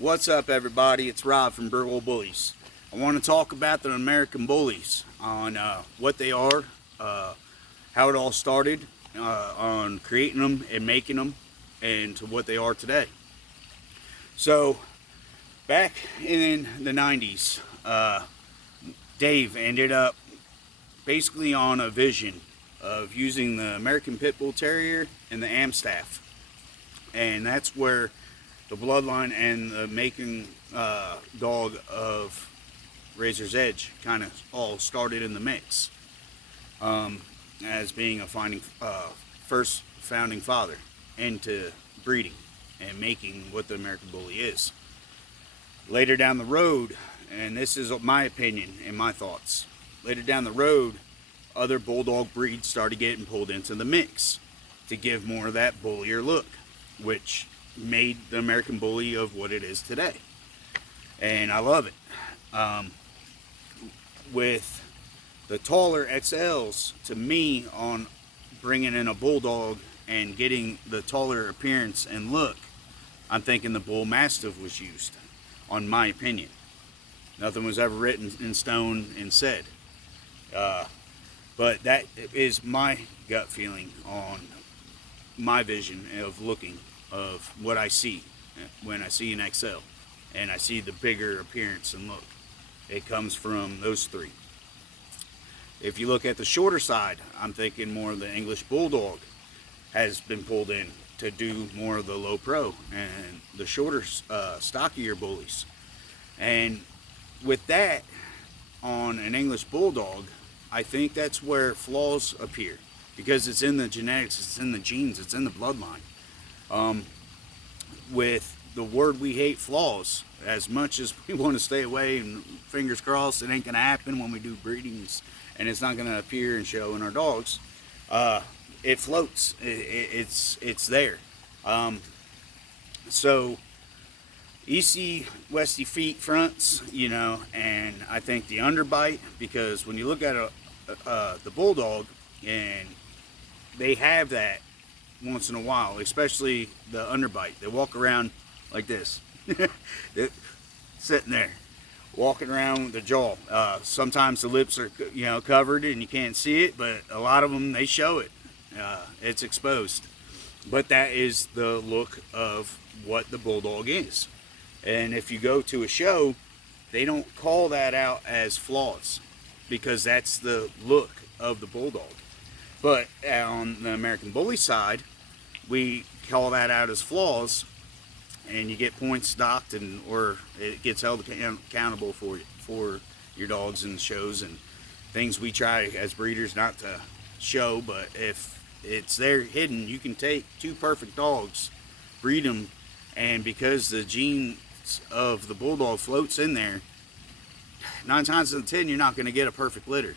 What's up, everybody? It's Rob from Burwell Bullies. I want to talk about the American Bullies on what they are, how it all started, on creating them and making them, and to what they are today. So, back in the 90s, Dave ended up basically on a vision of using the American Pit Bull Terrier and the Amstaff. And that's where the bloodline and the making dog of Razor's Edge kind of all started in the mix, as being a first founding father into breeding and making what the American Bully is. Later down the road, and this is my opinion and my thoughts, later down the road, other bulldog breeds started getting pulled into the mix to give more of that bullier look, which made the American Bully of what it is today. And I love it. With the taller XLs, to me, on bringing in a bulldog and getting the taller appearance and look, I'm thinking the Bull Mastiff was used, on my opinion. Nothing was ever written in stone and said. But that is my gut feeling on my vision of looking of what I see when I see an XL and I see the bigger appearance and look. It comes from those three. If you look at the shorter side, I'm thinking more of the English Bulldog has been pulled in to do more of the low pro and the shorter, stockier bullies. And with that, on an English Bulldog, I think that's where flaws appear, because it's in the genetics, it's in the genes, it's in the bloodline. With the word we hate, flaws, as much as we want to stay away and fingers crossed it ain't going to happen when we do breedings and it's not going to appear and show in our dogs, it floats. It's there. So easy westy feet fronts, and I think the underbite, because when you look at the Bulldog, and they have that once in a while, especially the underbite. They walk around like this, sitting there, walking around with the jaw. Sometimes the lips are, covered and you can't see it, but a lot of them, they show it. It's exposed. But that is the look of what the Bulldog is. And if you go to a show, they don't call that out as flaws, because that's the look of the Bulldog. But on the American Bully side, we call that out as flaws, and you get points docked, or it gets held accountable for your dogs in shows and things we try as breeders not to show. But if it's there hidden, you can take two perfect dogs, breed them, and because the genes of the Bulldog floats in there, 9 times out of 10 you're not going to get a perfect litter.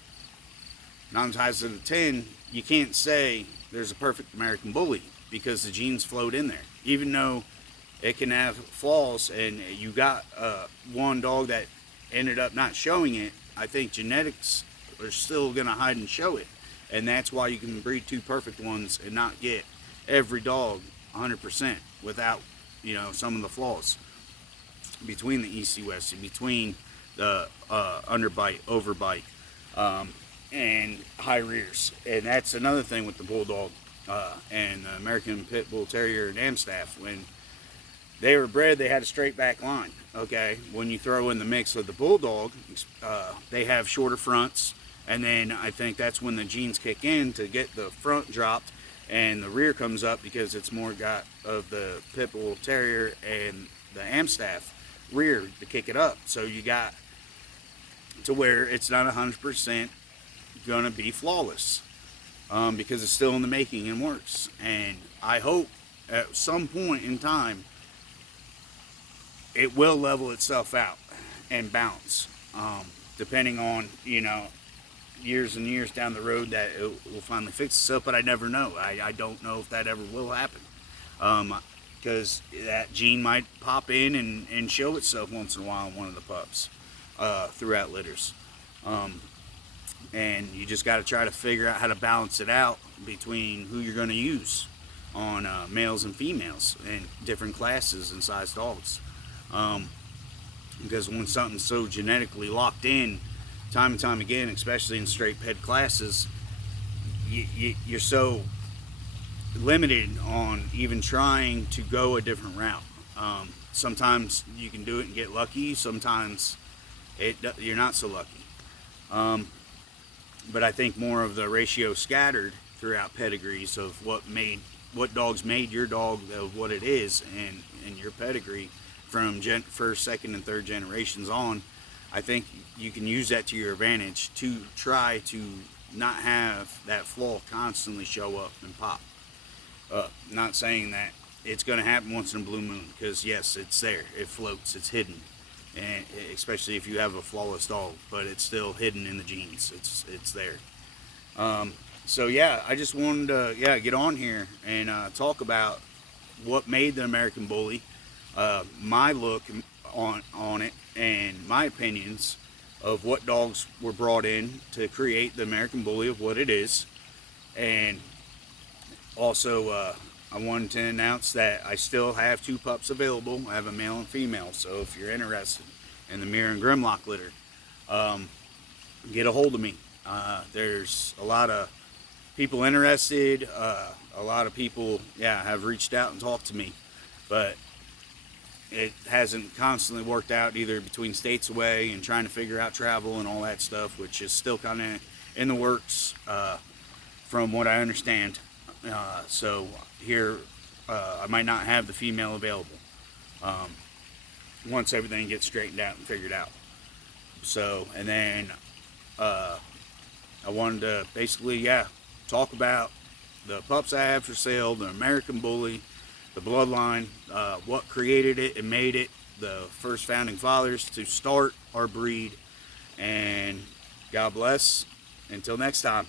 9 times out of 10 you can't say there's a perfect American Bully, because the genes float in there. Even though it can have flaws and you got one dog that ended up not showing it, I think genetics are still going to hide and show it. And that's why you can breed two perfect ones and not get every dog 100% without, some of the flaws between the EC West, between the underbite, overbite, and high rears. And that's another thing with the Bulldog and the American Pit Bull Terrier and Amstaff. When they were bred, they had a straight back line. Okay, when you throw in the mix of the Bulldog, they have shorter fronts, and then I think that's when the genes kick in to get the front dropped and the rear comes up, because it's more got of the Pit Bull Terrier and the Amstaff rear to kick it up. So you got to where it's not 100% gonna be flawless, because it's still in the making and works. And I hope at some point in time it will level itself out and bounce, depending on years and years down the road that it will finally fix itself. But I never know. I don't know if that ever will happen, because that gene might pop in and show itself once in a while in one of the pups throughout litters. And you just got to try to figure out how to balance it out between who you're going to use on males and females and different classes and size dogs. Because when something's so genetically locked in, time and time again, especially in straight ped classes, you're so limited on even trying to go a different route. Sometimes you can do it and get lucky. Sometimes you're not so lucky. But I think more of the ratio scattered throughout pedigrees of what dogs made your dog of what it is, and your pedigree from first, second, and third generations on. I think you can use that to your advantage to try to not have that flaw constantly show up and pop. Not saying that it's going to happen once in a blue moon, because yes, it's there, it floats, it's hidden, and especially if you have a flawless dog, but it's still hidden in the genes. It's there. So yeah, I just wanted to get on here and talk about what made the American Bully, my look on it, and my opinions of what dogs were brought in to create the American Bully of what it is. And also, I wanted to announce that I still have 2 pups available. I have a male and female, so if you're interested in the Mirror and Grimlock litter, get a hold of me. There's a lot of people interested. A lot of people, have reached out and talked to me, but it hasn't constantly worked out, either between states away and trying to figure out travel and all that stuff, which is still kind of in the works, from what I understand. So here, I might not have the female available once everything gets straightened out and figured out. So, and then I wanted to basically, talk about the pups I have for sale, the American Bully, the bloodline, what created it and made it, the first founding fathers to start our breed. And God bless. Until next time.